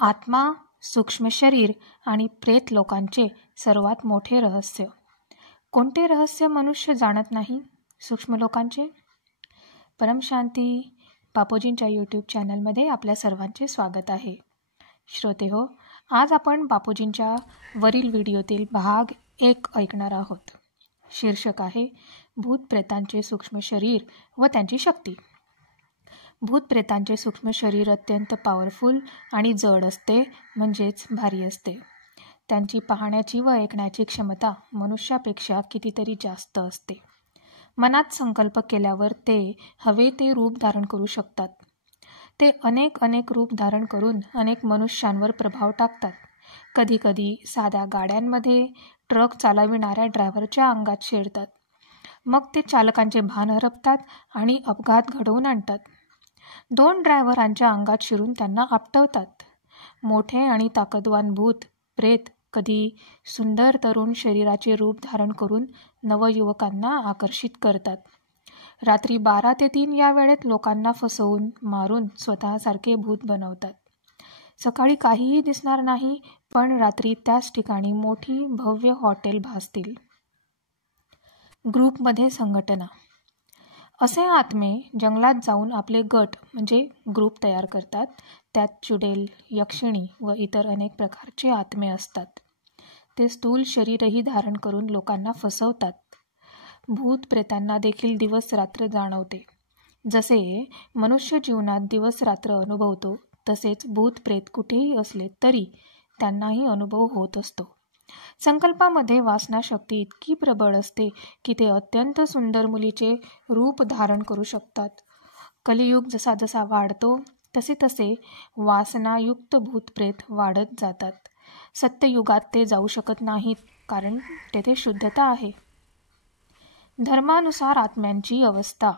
आत्मा, सूक्ष्म शरीर आणि प्रेत लोकांचे सर्वात मोठे रहस्य. कोणते रहस्य मनुष्य जाणत नाही? सूक्ष्म लोकांचे. परमशांती बापूजींच्या यूट्यूब चॅनलमध्ये आपल्या सर्वांचे स्वागत आहे. श्रोते हो, आज आपण बापूजींच्या वरील व्हिडिओतील भाग 1 ऐकणार आहोत. शीर्षक आहे भूतप्रेतांचे सूक्ष्म शरीर व त्यांची शक्ती. भूतप्रेतांचे सूक्ष्म शरीर अत्यंत पॉवरफुल आणि जड असते, म्हणजेच भारी असते. त्यांची पाहण्याची व ऐकण्याची क्षमता मनुष्यापेक्षा कितीतरी जास्त असते. मनात संकल्प केल्यावर ते हवे ते रूप धारण करू शकतात. ते अनेक रूप धारण करून अनेक मनुष्यांवर प्रभाव टाकतात. कधीकधी साध्या गाड्यांमध्ये ट्रक चालविणाऱ्या ड्रायव्हरच्या अंगात शिरतात. मग ते चालकांचे भान हरपतात आणि अपघात घडवून आणतात. 2 ड्रायव्हरांच्या अंगात शिरून त्यांना आपटवतात. मोठे आणि ताकदवान भूत प्रेत कधी सुंदर तरुण शरीराचे रूप धारण करून नवयुवकांना आकर्षित करतात. रात्री 12 ते 3 या वेळेत लोकांना फसवून मारून स्वतःसारखे भूत बनवतात. सकाळी काहीही दिसणार नाही, पण रात्री त्याच ठिकाणी मोठी भव्य हॉटेल भासतील. ग्रुपमध्ये संघटना. असे आत्मे जंगलात जाऊन आपले गट म्हणजे ग्रुप तयार करतात. त्यात चुडेल, यक्षिणी व इतर अनेक प्रकारचे आत्मे असतात. ते स्थूल शरीरही धारण करून लोकांना फसवतात. भूत प्रेतांना देखील दिवस रात्र जाणवते. जसे मनुष्य जीवनात दिवस रात्र अनुभवतो, तसेच भूत प्रेत कुठेही असले तरी त्यांनाही अनुभव होत असतो. संकल्पामध्ये वासनाशक्ती इतकी प्रबळ असते की ते अत्यंत सुंदर मुलीचे रूप धारण करू शकतात. कलियुग जसा जसा वाढतो तसे तसे वासनायुक्त भूतप्रेत वाढत जातात. सत्ययुगात ते जाऊ शकत नाहीत, कारण तेथे शुद्धता आहे. धर्मानुसार आत्म्यांची अवस्था.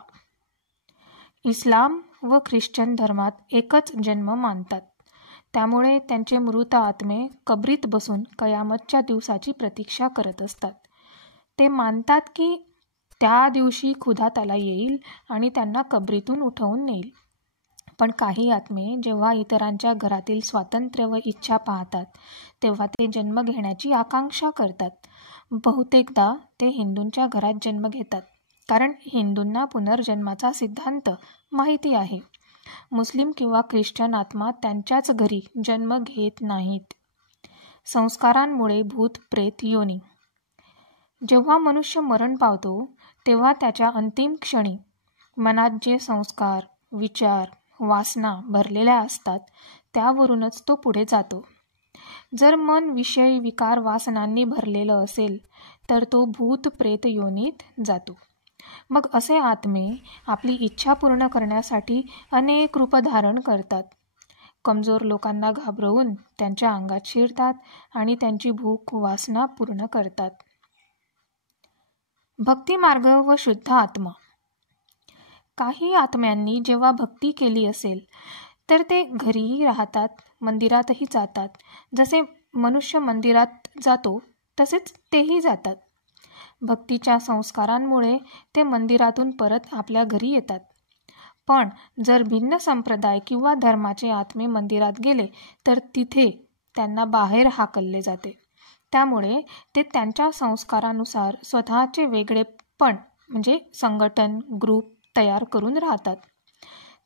इस्लाम व ख्रिश्चन धर्मात एकच जन्म मानतात. त्यामुळे त्यांचे मृत आत्मे कबरीत बसून कयामतच्या दिवसाची प्रतीक्षा करत असतात. ते मानतात की त्या दिवशी खुदा त्याला येईल आणि त्यांना कबरीतून उठवून नेईल. पण काही आत्मे जेव्हा इतरांच्या घरातील स्वातंत्र्य व इच्छा पाहतात, तेव्हा ते जन्म घेण्याची आकांक्षा करतात. बहुतेकदा ते हिंदूंच्या घरात जन्म घेतात, कारण हिंदूंना पुनर्जन्माचा सिद्धांत माहिती आहे. मुस्लिम किंवा ख्रिश्चन आत्मा त्यांच्याच घरी जन्म घेत नाहीत. संस्कारांमुळे भूत प्रेत योनी. जेव्हा मनुष्य मरण पावतो तेव्हा त्याच्या अंतिम क्षणी मनात जे संस्कार, विचार, वासना भरलेल्या असतात त्यावरूनच तो पुढे जातो. जर मन विषय, विकार, वासनांनी भरलेलं असेल तर तो भूत प्रेत योनीत जातो. मग असे आत्मे आपली इच्छा पूर्ण करण्यासाठी अनेक रूप धारण करतात. कमजोर लोकांना घाबरवून त्यांच्या अंगात शिरतात आणि त्यांची भूक वासना पूर्ण करतात. भक्ती मार्ग व शुद्ध आत्मा. काही आत्म्यांनी जेव्हा भक्ती केली असेल तर ते घरीही राहतात, मंदिरातही जातात. जसे मनुष्य मंदिरात जातो तसेच तेही जातात. भक्तीच्या संस्कारांमुळे ते मंदिरातून परत आपल्या घरी येतात. पण जर भिन्न संप्रदाय किंवा धर्माचे आत्मे मंदिरात गेले तर तिथे त्यांना बाहेर हाकलले जाते. त्यामुळे ते त्यांच्या संस्कारानुसार स्वतःचे वेगळेपण म्हणजे संघटन, ग्रुप तयार करून राहतात.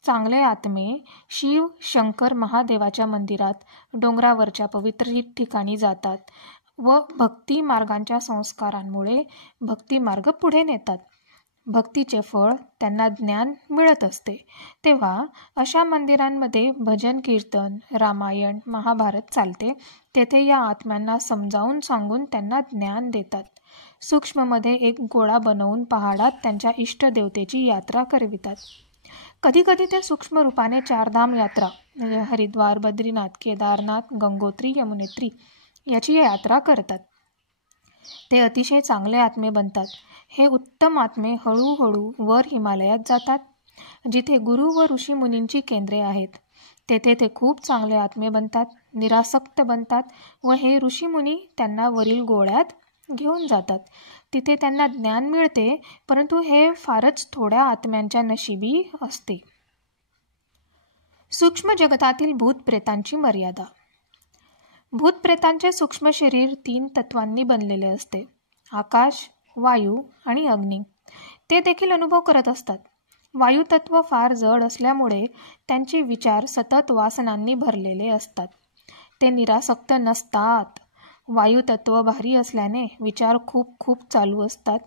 चांगले आत्मे शिव, शंकर, महादेवाच्या मंदिरात, डोंगरावरच्या पवित्र ठिकाणी जातात व भक्ती मार्गांच्या संस्कारांमुळे भक्ती मार्ग पुढे नेतात. भक्तीचे फळ त्यांना ज्ञान मिळत असते. तेव्हा अशा मंदिरांमध्ये भजन कीर्तन, रामायण, महाभारत चालते. तेथे या आत्म्यांना समजावून सांगून त्यांना ज्ञान देतात. सूक्ष्ममध्ये एक गोळा बनवून पहाडात त्यांच्या इष्टदेवतेची यात्रा करवितात. कधीकधी ते सूक्ष्म रूपाने 4 धाम यात्रा म्हणजे हरिद्वार, बद्रीनाथ, केदारनाथ, गंगोत्री, यमुनेत्री याची यात्रा करतात. ते अतिशय चांगले आत्मे बनतात. हे उत्तम आत्मे हळूहळू वर हिमालयात जातात, जिथे गुरु व ऋषी मुनींची केंद्रे आहेत. तेथे ते खूप चांगले आत्मे बनतात, निरासक्त बनतात व हे ऋषीमुनी त्यांना वरील गोळ्यात घेऊन जातात. तिथे त्यांना ज्ञान मिळते, परंतु हे फारच थोड्या आत्म्यांच्या नशिबी असते. सूक्ष्म जगतातील भूत प्रेतांची मर्यादा. भूतप्रेतांचे सूक्ष्म शरीर 3 तत्वांनी बनलेले असते: आकाश, वायू आणि अग्नी. ते देखील अनुभव करत असतात. वायू तत्व फार जड असल्यामुळे त्यांचे विचार सतत वासनांनी भरलेले असतात. ते निरासक्त नसतात. वायू तत्व भारी असल्याने विचार खूप खूप चालू असतात.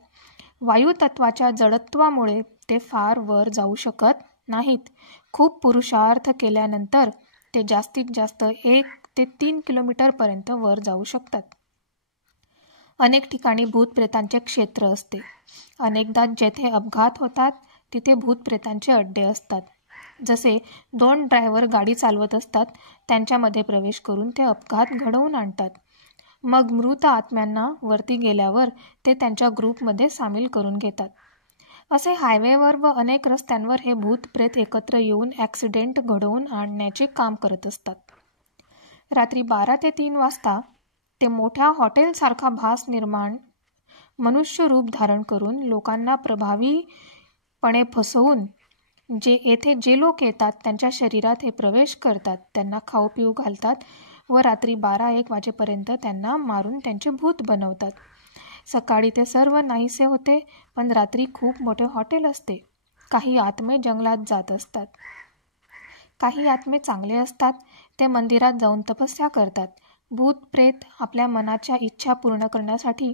वायू तत्वाच्या जडत्वामुळे ते फार वर जाऊ शकत नाहीत. खूप पुरुषार्थ केल्यानंतर ते जास्तीत जास्त 1 ते 3 किलोमीटरपर्यंत वर जाऊ शकतात. अनेक ठिकाणी भूतप्रेतांचे क्षेत्र असते. अनेकदा जेथे अपघात होतात तिथे भूतप्रेतांचे अड्डे असतात. जसे 2 ड्रायव्हर गाडी चालवत असतात, त्यांच्यामध्ये प्रवेश करून ते अपघात घडवून आणतात. मग मृत आत्म्यांना वरती गेल्यावर ते त्यांच्या ग्रुपमध्ये सामील करून घेतात. असे हायवेवर व अनेक रस्त्यांवर हे भूतप्रेत एकत्र येऊन ॲक्सिडेंट घडवून आणण्याचे काम करत असतात. रात्री 12 ते 3 वाजता ते मोठ्या हॉटेलसारखा भास निर्माण मनुष्य रूप धारण करून लोकांना प्रभावीपणे फसवून येथे जे लोक येतात त्यांच्या शरीरात हे प्रवेश करतात, त्यांना खाऊ पिऊ घालतात व रात्री 12-1 वाजेपर्यंत त्यांना मारून त्यांचे भूत बनवतात. सकाळी ते सर्व नाहीसे होते, पण रात्री खूप मोठे हॉटेल असते. काही आत्मे जंगलात जात असतात. काही आत्मे चांगले असतात, ते मंदिरात जाऊन तपस्या करतात. भूत प्रेत आपल्या मनाच्या इच्छा पूर्ण करण्यासाठी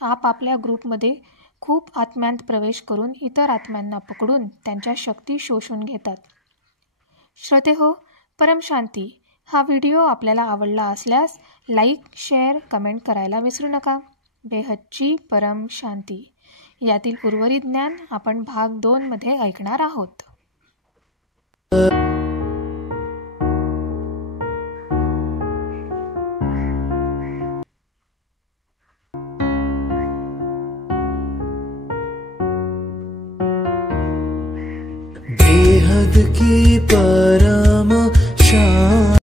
आपापल्या ग्रुपमध्ये खूप आत्म्यांत प्रवेश करून इतर आत्म्यांना पकडून त्यांच्या शक्ती शोषून घेतात. श्रोतेहो, परमशांती. हा व्हिडिओ आपल्याला आवडला असल्यास लाईक, शेअर, कमेंट करायला विसरू नका. बेहदची परम शांती. यातील उर्वरित ज्ञान आपण भाग 2 मध्ये ऐकणार आहोत. बेहद की परम